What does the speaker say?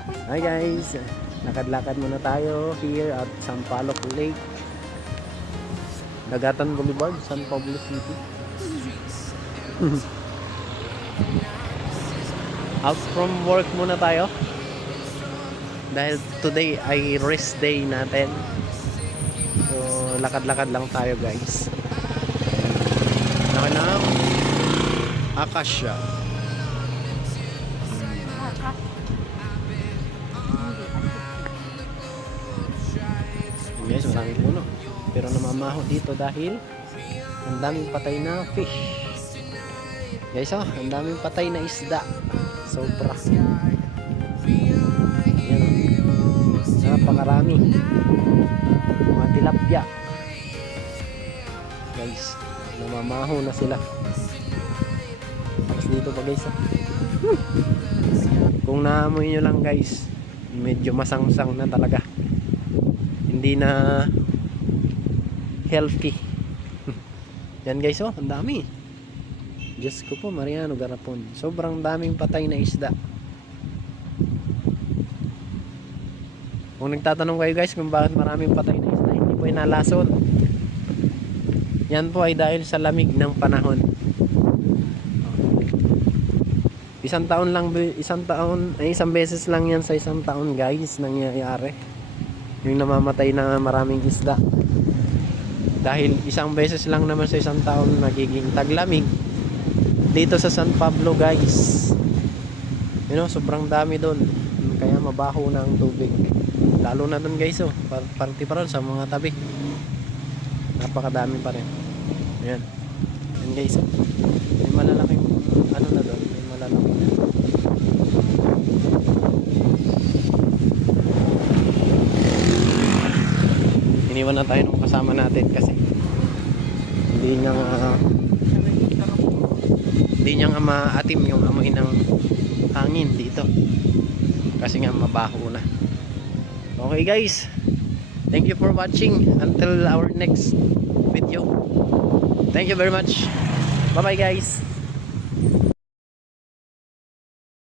Hi guys, lakad-lakad muna tayo here at Sampaloc Lake, Dagatan Boulevard, San Pablo City. Out from work muna tayo dahil today ay rest day natin. So lakad-lakad lang tayo guys. Laki ng Akasya. Guys, maraming puno. Pero namamaho dito dahil ang daming patay na fish. Guys, oh, ang daming patay na isda. Sobra. Yan, oh. Napakarami. Mga tilapia. Guys, namamaho na sila. Tapos dito pa guys, oh. Kung naamoy nyo lang guys, medyo masangsang na talaga. Hindi na healthy. Yan guys, oh, ang dami. Diyos ko po, Mariano Garapon. Sobrang daming patay na isda. Kung nagtatanong kayo guys kung bakit maraming patay na isda, hindi po inalason. Yan po ay dahil sa lamig ng panahon. Isang beses lang yan sa isang taon guys nangyayari. Yung namamatay na maraming isda. Dahil isang beses lang naman sa isang taon nagiging taglamig dito sa San Pablo guys. You know, sobrang dami doon. Kaya mabaho na ang tubig. Lalo na doon guys, oh. Party pa rin sa mga tabi. Napakadami pa rin. Ayan. Ayan guys, oh. May malalaking ano na doon. May malalaking iniwan na tayo ng kasama natin kasi hindi niya nga maatim yung amoy ng hangin dito kasi nga mabaho na. Okay guys, thank you for watching until our next video. Thank you very much. Bye bye guys.